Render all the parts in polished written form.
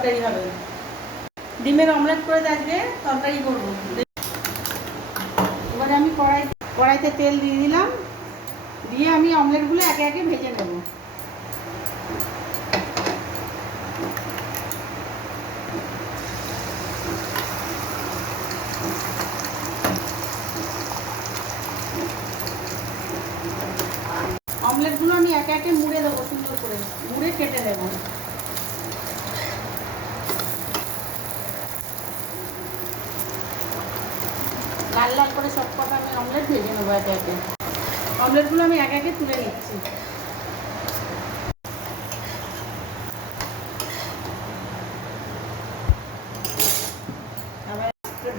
তরকারি হবে। ডিমের অমলেট করে আজকে তরকারি করবো। এবারে আমি কড়াইতে তেল দিয়ে দিলাম, দিয়ে আমি অমলেটগুলো একে একে ভেজে নেব। অমলেটগুলো আমি একে একে মুড়ে দেবো, সুন্দর করে মুড়ে কেটে নেব। লাল লাল করে সব কটা আমি অমলেট ভেজে নেবো একে একে। অমলেটগুলো আমি একে একে তুলে নিচ্ছি। আবার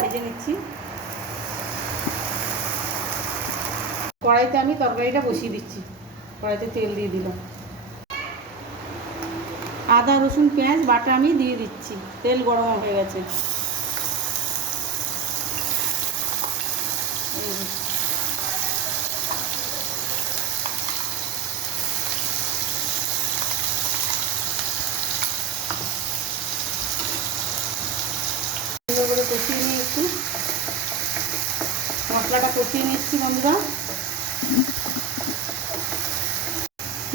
ভেজে নিচ্ছি। কড়াইতে আমি তরকারিটা বসিয়ে দিচ্ছি, কড়াইতে তেল দিয়ে দিলাম। আদা রসুন পেঁয়াজ বাটা আমি দিয়ে দিচ্ছি, তেল গরম হয়ে গেছে। সুন্দর করে কষিয়ে নিয়ে একটু মশলাটা কষিয়ে নিচ্ছি বন্ধুরা।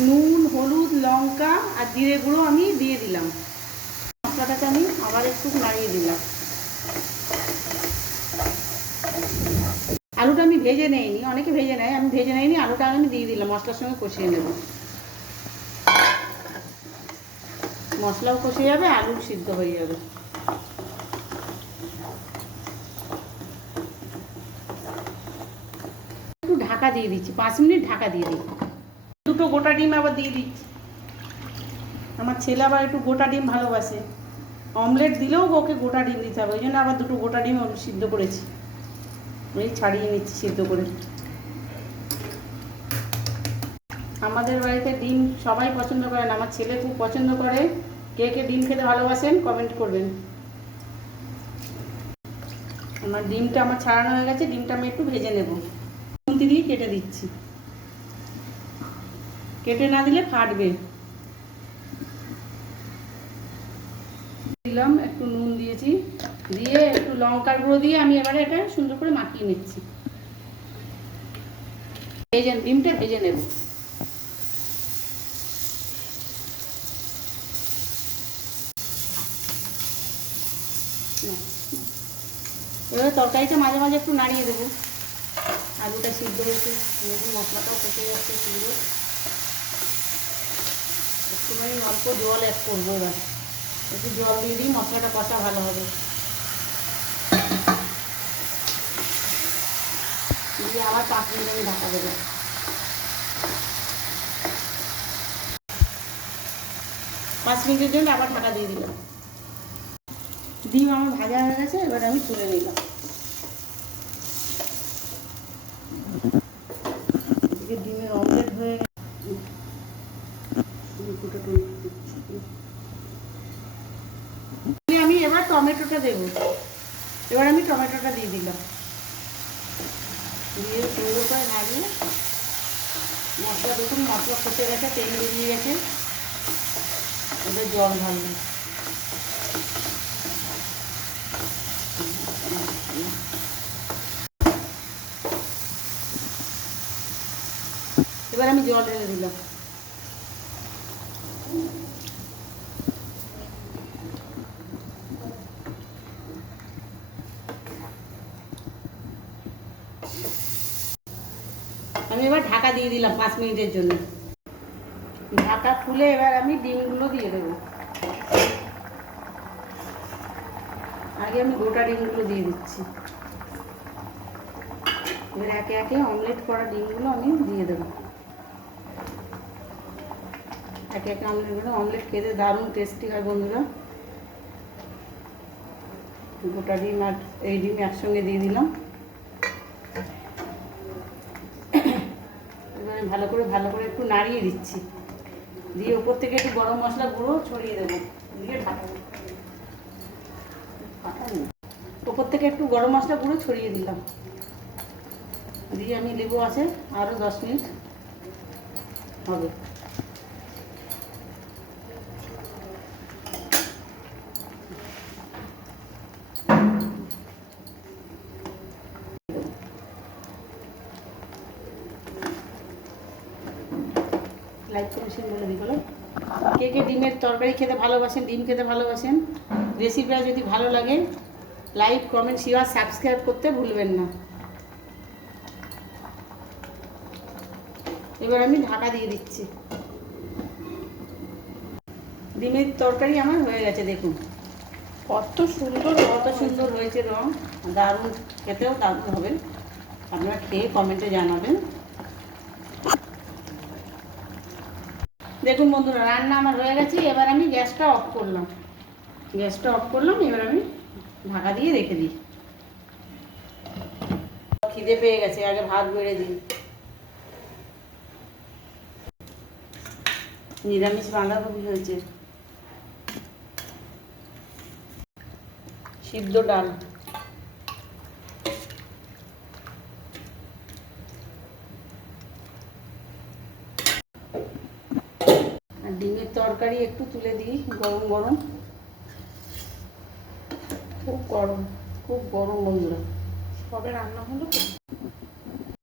নুন হলুদ লঙ্কা আর জিরে গুঁড়ো আমি দিয়ে দিলাম। মশলাটাকে আমি আবার একটু নাড়িয়ে দিলাম। আলুটা আমি ভেজে নেইনি, অনেকে ভেজে নেয়, আমি ভেজে নেইনি। আলুটা আমি দিয়ে দিলাম, মশলার সঙ্গে কষিয়ে নেব। মশলাও কষে যাবে, আলু সিদ্ধ হয়ে যাবে। একটু ঢাকা দিয়ে দিচ্ছি, 5 মিনিট ঢাকা দিয়ে দিই। দুটো গোটা ডিম আবার দিয়ে দিচ্ছি। আমার ছেলে আবার একটু গোটা ডিম ভালোবাসে, অমলেট দিলেও ওকে গোটা ডিম দিতে হবে, ওই জন্য আবার দুটো গোটা ডিম সিদ্ধ করেছি। এই ছাড়িয়ে নিচ্ছি সিদ্ধ করে। আমাদের বাড়িতে ডিম সবাই পছন্দ করেন, আমার ছেলে খুব পছন্দ করে। কে কে ডিম খেতে ভালোবাসেন কমেন্ট করবেন। আমার ডিমটা ছাড়ানো হয়ে গেছে, ডিমটা আমি একটু ভেজে নেব। খুন্তি দিয়ে কেটে দিচ্ছি, কেটে না দিলে ফাটবে। দিলাম একটু নুন দিয়েছি, দিয়ে একটু লঙ্কার গুঁড়ো দিয়ে আমি এবারে এটা সুন্দর করে মাখিয়ে নিচ্ছি। ডিমটা ভেজে নেব। এবারে তরকারিটা মাঝে মাঝে একটু নাড়িয়ে দেবো। আলুটা সিদ্ধ হয়েছে, মশলাটাও কষে যাচ্ছে সুন্দর। একটুখানি অল্প জল অ্যাড করবো, এবার একটু জল দিয়ে দিই, মশলাটা কষা ভালো হবে। দিয়ে আবার 5 মিনিট আমি ঢাকা দেবো। 5 মিনিটের জন্য আবার ঢাকা দিয়ে দিলাম। ডিম আমার ভাজা হয়ে গেছে, এবার আমি তুলে নিলাম। ডিমের অমলেট হয়ে গেছে। আমি এবার টমেটোটা দেবো। এবার আমি টমেটোটা দিয়ে দিলাম, দিয়ে সুন্দর করে নাড়িয়ে মশলা দেখুন, মশলা কষে গেছে, তেল বেরিয়ে গেছে। এবার জল ঢাললাম। এবার আমি জল ঢেলে দিলাম। আমি এবার ঢাকা দিয়ে দিলাম 5 মিনিটের জন্য। ঢাকা খুলে এবার আমি ডিমগুলো দিয়ে দেবো। আগে আমি গোটা ডিমগুলো দিয়ে দিচ্ছি। এবার একে একে অমলেট করা ডিমগুলো আমি দিয়ে দেবো। একে একে অমলেট খেতে দারুণ টেস্টি হয় বন্ধুরা। গোটা ডিম আর এই ডিম একসঙ্গে দিয়ে দিলাম। এবারে ভালো করে একটু নাড়িয়ে দিচ্ছি, দিয়ে ওপর থেকে একটু গরম মশলা গুঁড়ো ছড়িয়ে দেবো, দিয়ে ঢাকা। ওপর থেকে একটু গরম মশলা গুঁড়ো ছড়িয়ে দিলাম, দিয়ে আমি লেবু আছে আরও 10 মিনিট হবে। লাইক কমেন্ট বলে দিই বলো। কে কে ডিমের তরকারি খেতে ভালোবাসেন, ডিম খেতে ভালোবাসেন, রেসিপিটা যদি ভালো লাগে লাইক কমেন্ট শেয়ার সাবস্ক্রাইব করতে ভুলবেন না। এবার আমি ঢাকা দিয়ে দিচ্ছি। ডিমের তরকারি আমার হয়ে গেছে, দেখুন কত সুন্দর, কত সুন্দর হয়েছে রং, দারুণ, খেতেও দারুণ হবে। আপনারা খেয়ে কমেন্টে জানাবেন। দেখুন বন্ধুরা, রান্না আমার হয়ে গেছে। এবার আমি গ্যাসটা অফ করলাম, এবার আমি ঢাকা দিয়ে রেখে দিই। খিদে পেয়ে গেছে, আগে ভাত বেড়ে দিই। নিরামিষ বাঁধাকপি হয়েছে, সিদ্ধ ডাল, আর ডিমের তরকারি একটু তুলে দিই, গরম গরম, খুব গরম, খুব গরম বন্ধুরা। সবে রান্না হলো তো।